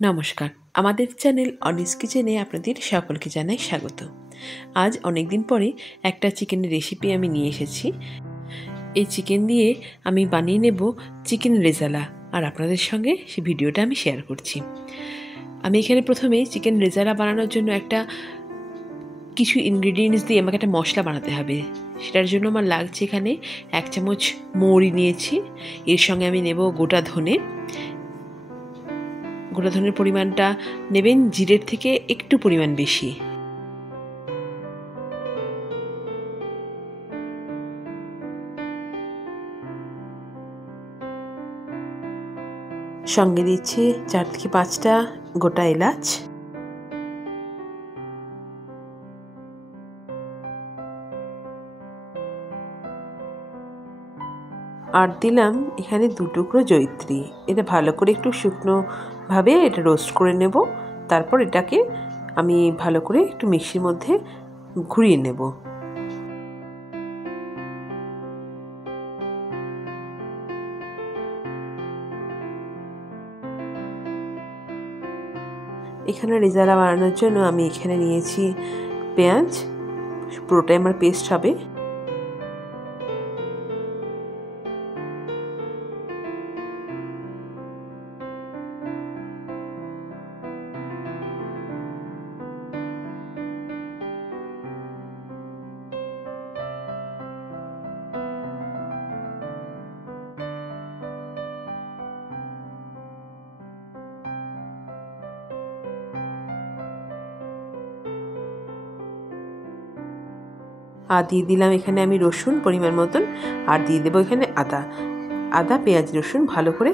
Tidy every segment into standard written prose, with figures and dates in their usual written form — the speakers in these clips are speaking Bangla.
নমস্কার, আমাদের চ্যানেল অনিস কিচেনে আপনাদের সকলকে জানাই স্বাগত। আজ অনেক দিন পরে একটা চিকেনের রেসিপি আমি নিয়ে এসেছি। এই চিকেন দিয়ে আমি বানিয়ে নেব চিকেন রেজালা, আর আপনাদের সঙ্গে সেই ভিডিওটা আমি শেয়ার করছি। আমি এখানে প্রথমে চিকেন রেজালা বানানোর জন্য কিছু ইনগ্রিডিয়েন্টস দিয়ে আমাকে একটা মশলা বানাতে হবে। সেটার জন্য আমার লাগছে এখানে 1 চামচ মৌরি নিয়েছি, এর সঙ্গে আমি নেব গোটা ধনে। গোটা ধনের পরিমাণটা নেবেন জিরের থেকে একটু পরিমাণ বেশি। সঙ্গে দিচ্ছি 4 থেকে 5টা গোটা এলাচ, আর দিলাম এখানে 2 টুকরো জয়িত্রী। এটা ভালো করে একটু শুকনোভাবে এটা রোস্ট করে নেব। তারপর এটাকে আমি ভালো করে একটু মিক্সির মধ্যে ঘুরিয়ে নেব। এখানে রেজালা বানানোর জন্য আমি এখানে নিয়েছি পেঁয়াজ, পুরোটাই আমার পেস্ট হবে। আর দিয়ে দিলাম এখানে আমি রসুন পরিমাণ মতন, আর দিয়ে দেবো এখানে আদা পেঁয়াজ রসুন ভালো করে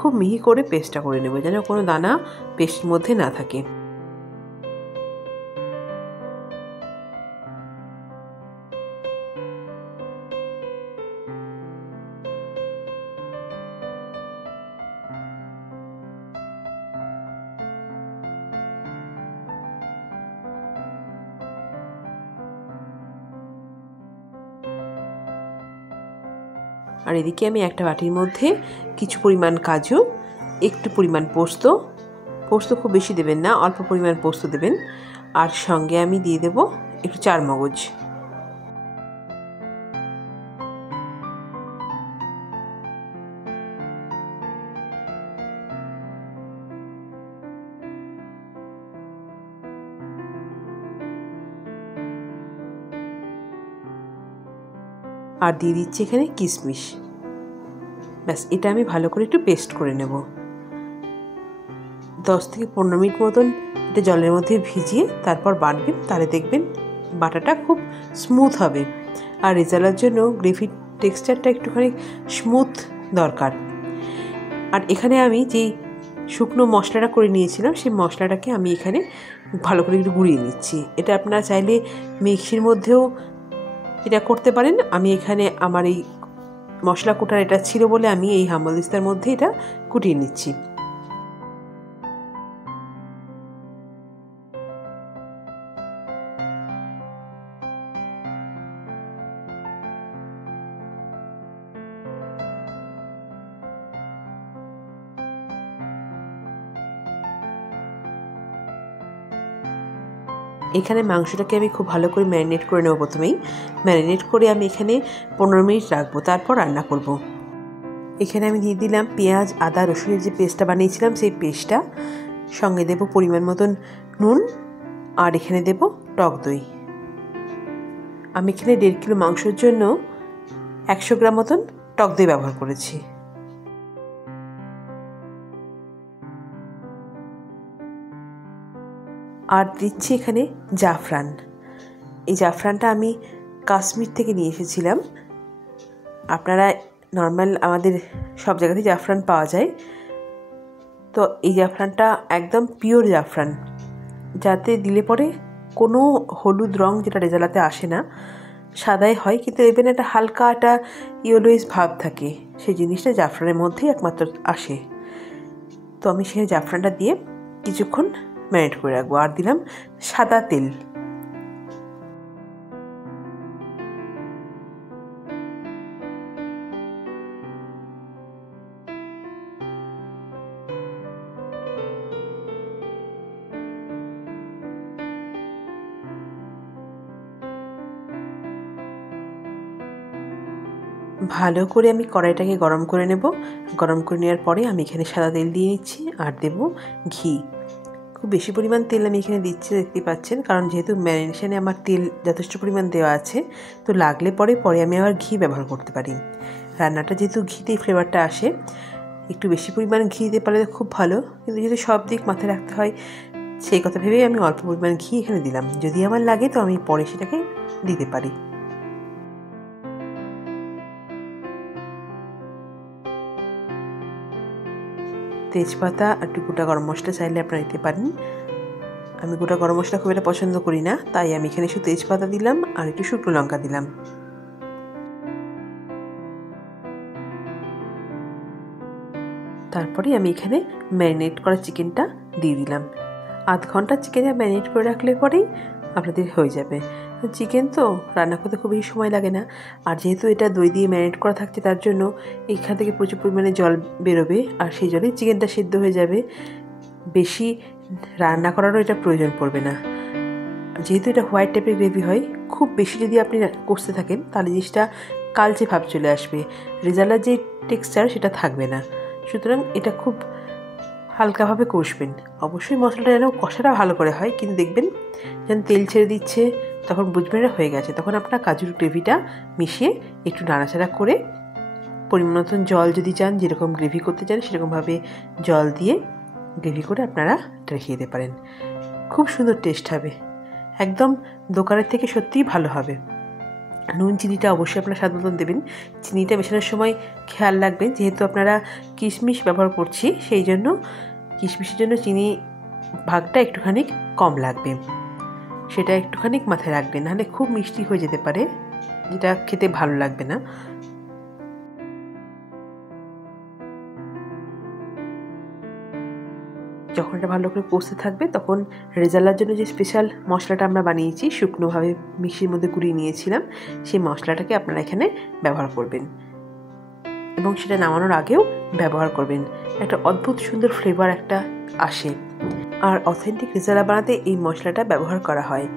খুব মিহি করে পেস্টটা করে নেব, যেন কোনো দানা পেস্টের মধ্যে না থাকে। আর এদিকে আমি একটা বাটির মধ্যে কিছু পরিমাণ কাজু, একটু পরিমাণ পোস্ত খুব বেশি দেবেন না, অল্প পরিমাণ পোস্ত দেবেন, আর সঙ্গে আমি দিয়ে দেব একটু চারমগজ। আর দিয়ে দিচ্ছি এখানে কিশমিশ। ব্যাস, এটা আমি ভালো করে একটু পেস্ট করে নেব। 10 থেকে 15 মিনিট মতন এটা জলের মধ্যে ভিজিয়ে তারপর বাটবেন, তাহলে দেখবেন বাটাটা খুব স্মুথ হবে। আর রেজালার জন্য গ্রেভির টেক্সচারটা একটুখানি স্মুথ দরকার। আর এখানে আমি যেই শুকনো মশলাটা করে নিয়েছিলাম, সেই মশলাটাকে আমি এখানে ভালো করে একটু গুঁড়িয়ে নিচ্ছি। এটা আপনারা চাইলে মিক্সির মধ্যেও এটা করতে পারেন। আমি এখানে আমার এই মশলা কোটার এটা ছিল বলে আমি এই হামালদিস্তার মধ্যে এটা কুটিয়ে নিচ্ছি। এখানে মাংসটাকে আমি খুব ভালো করে ম্যারিনেট করে নেব। প্রথমেই ম্যারিনেট করে আমি এখানে 15 মিনিট রাখবো, তারপর রান্না করব। এখানে আমি দিয়ে দিলাম পেঁয়াজ আদা রসুনের যে পেস্টটা বানিয়েছিলাম, সেই পেস্টটা, সঙ্গে দেব পরিমাণ মতন নুন, আর এখানে দেব টক দই। আমি এখানে 1.5 কিলো মাংসের জন্য 100 গ্রাম মতন টক দই ব্যবহার করেছি। আর দিচ্ছি এখানে জাফরান। এই জাফরানটা আমি কাশ্মীর থেকে নিয়ে এসেছিলাম। আপনারা নর্মাল আমাদের সব জায়গাতেই জাফরান পাওয়া যায়। তো এই জাফরানটা একদম পিওর জাফরান, যাতে দিলে পরে কোনো হলুদ রং যেটা রেজালাতে আসে না, সাদাই হয়, কিন্তু দেখবেন একটা হালকা একটা ইয়েলোইশ ভাব থাকে, সেই জিনিসটা জাফরানের মধ্যেই একমাত্র আসে। তো আমি সেই জাফরানটা দিয়ে কিছুক্ষণ ম্যারিনেট করে রাখবো। আর দিলাম সাদা তেল। ভালো করে আমি কড়াইটাকে গরম করে নেব। গরম করে নেওয়ার পরে আমি এখানে সাদা তেল দিয়ে নিচ্ছি আর দেব ঘি। খুব বেশি পরিমাণ তেল আমি এখানে দিচ্ছি, দেখতে পাচ্ছেন, কারণ যেহেতু ম্যারিনেশনে আমার তেল যথেষ্ট পরিমাণ দেওয়া আছে, তো লাগলে পরে আমি আবার ঘি ব্যবহার করতে পারি। রান্নাটা যেহেতু ঘিতেই ফ্লেভারটা আসে, একটু বেশি পরিমাণ ঘি দিতে পারলে খুব ভালো, কিন্তু যেহেতু সব দিক মাথায় রাখতে হয় সেই কথা ভেবেই আমি অল্প পরিমাণ ঘি এখানে দিলাম। যদি আমার লাগে তো আমি পরে সেটাকে দিতে পারি। তেজপাতা আর একটু গোটা গরম মশলা চাইলে আপনারা দিতে পারেন। আমি গোটা গরম মশলা খুব একটা পছন্দ করি না, তাই আমি এখানে শুধু তেজপাতা দিলাম আর একটু শুকনো লঙ্কা দিলাম। তারপরে আমি এখানে ম্যারিনেট করা চিকেনটা দিয়ে দিলাম। আধ ঘন্টা চিকেনে ম্যারিনেট করে রাখলে পরেই আপনাদের হয়ে যাবে। চিকেন তো রান্না করতে খুব বেশি সময় লাগে না, আর যেহেতু এটা দই দিয়ে ম্যারিনেট করা থাকছে তার জন্য এখান থেকে প্রচুর পরিমাণে জল বেরোবে, আর সেই জলেই চিকেনটা সিদ্ধ হয়ে যাবে। বেশি রান্না করারও এটা প্রয়োজন পড়বে না। যেহেতু এটা হোয়াইট টাইপের গ্রেভি হয়, খুব বেশি যদি আপনি কষতে থাকেন তাহলে জিনিসটা কালচে ভাব চলে আসবে, রেজালার যে টেক্সচার সেটা থাকবে না। সুতরাং এটা খুব হালকাভাবে কষবেন। অবশ্যই মশলাটা যেন কষাটা ভালো করে হয়, কিন্তু দেখবেন যখন তেল ছেড়ে দিচ্ছে তখন বুঝবেন এটা হয়ে গেছে। তখন আপনার কাজুর গ্রেভিটা মিশিয়ে একটু নাড়াচাড়া করে পরিমাণ মতন জল যদি চান, যেরকম গ্রেভি করতে চান সেরকমভাবে জল দিয়ে গ্রেভি করে আপনারা রেখে দিতে পারেন। খুব সুন্দর টেস্ট হবে, একদম দোকানের থেকে সত্যিই ভালো হবে। নুন চিনিটা অবশ্যই আপনারা স্বাদ মতন দেবেন। চিনিটা মেশানোর সময় খেয়াল রাখবেন, যেহেতু আপনারা কিশমিশ ব্যবহার করছি সেই জন্য কিশমিশের জন্য চিনি ভাগটা একটুখানি কম লাগবে, সেটা একটুখানি মাথায় রাখবেন, নাহলে খুব মিষ্টি হয়ে যেতে পারে, যেটা খেতে ভালো লাগবে না। যখন এটা ভালো করে কষতে থাকবে তখন রেজালার জন্য যে স্পেশাল মশলাটা আমরা বানিয়েছি, শুকনোভাবে মিক্সির মধ্যে গুঁড়িয়ে নিয়েছিলাম, সেই মশলাটাকে আপনারা এখানে ব্যবহার করবেন এবং সেটা নামানোর আগেও ব্যবহার করবেন। একটা অদ্ভুত সুন্দর ফ্লেভার একটা আসে, আর অথেন্টিক রেজালা বানাতে এই মশলাটা ব্যবহার করা হয়।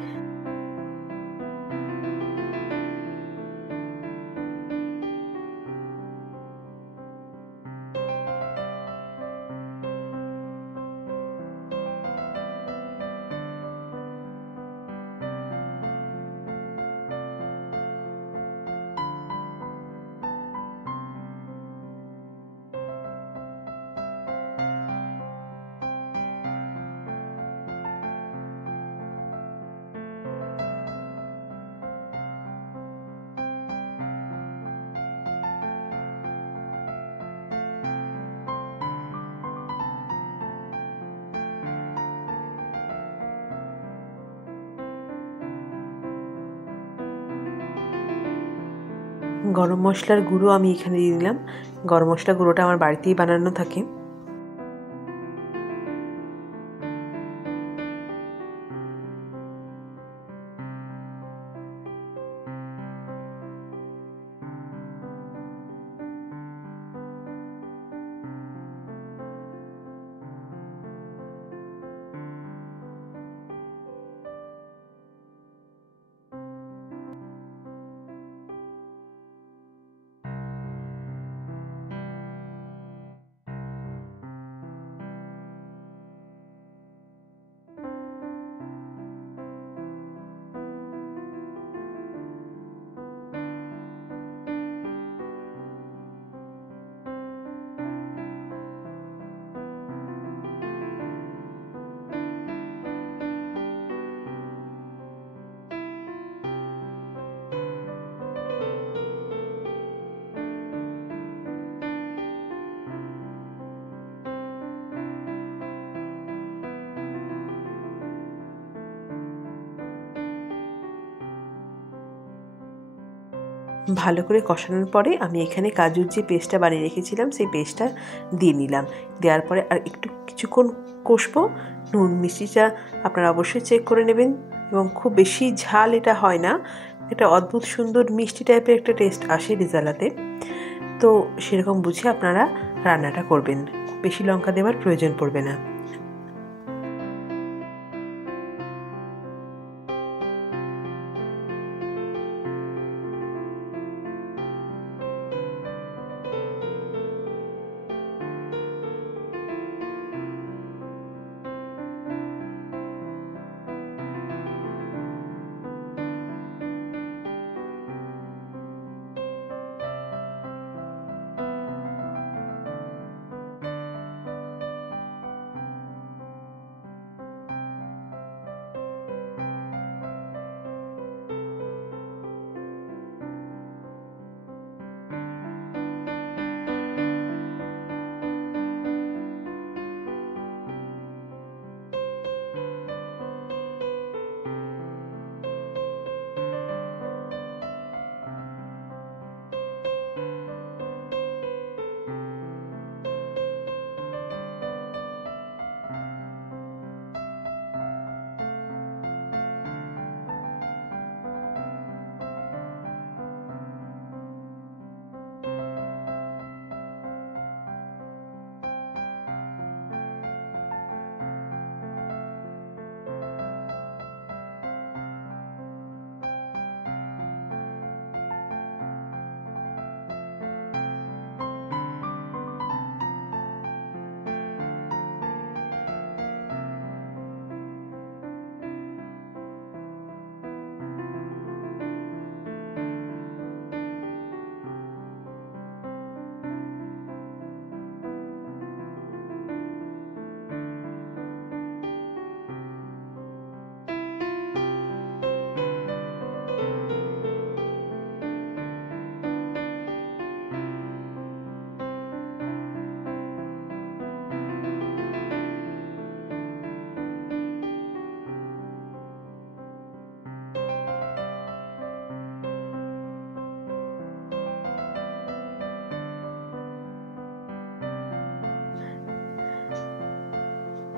গরম মশলার গুঁড়ো আমি এখানে দিয়ে দিলাম। গরম মশলার গুঁড়োটা আমার বাড়িতেই বানানো থাকে। ভালো করে কষানোর পরে আমি এখানে কাজুর যে পেস্টটা বানিয়ে রেখেছিলাম সেই পেস্টটা দিয়ে নিলাম। দেওয়ার পরে আর একটু কিছুক্ষণ কষবো। নুন মিষ্টিটা আপনারা অবশ্যই চেক করে নেবেন, এবং খুব বেশি ঝাল এটা হয় না, এটা অদ্ভুত সুন্দর মিষ্টি টাইপের একটা টেস্ট আসে রেজালাতে। তো সেরকম বুঝে আপনারা রান্নাটা করবেন, বেশি লঙ্কা দেওয়ার প্রয়োজন পড়বে না।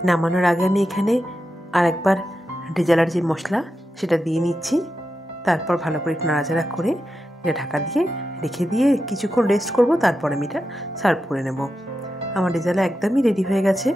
নামানোর আগে আমি এখানে আর একবার রেজালার যে মশলা সেটা দিয়ে নিচ্ছি। তারপর ভালো করে একটু নাড়াচাড়া করে এটা ঢাকা দিয়ে রেখে দিয়ে কিছুক্ষণ রেস্ট করব, তারপর আমি এটা সার্ভ করে নেব। আমার রেজালা একদমই রেডি হয়ে গেছে।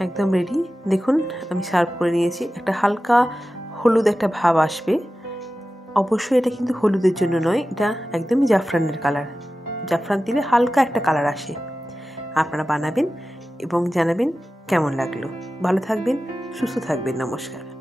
একদম রেডি। দেখুন আমি সার্ভ করে নিয়েছি। একটা হালকা হলুদ একটা ভাব আসবে। অবশ্যই এটা কিন্তু হলুদের জন্য নয়, এটা একদমই জাফরানের কালার। জাফরান দিলে হালকা একটা কালার আসে। আপনারা বানাবেন এবং জানাবেন কেমন লাগলো। ভালো থাকবেন, সুস্থ থাকবেন। নমস্কার।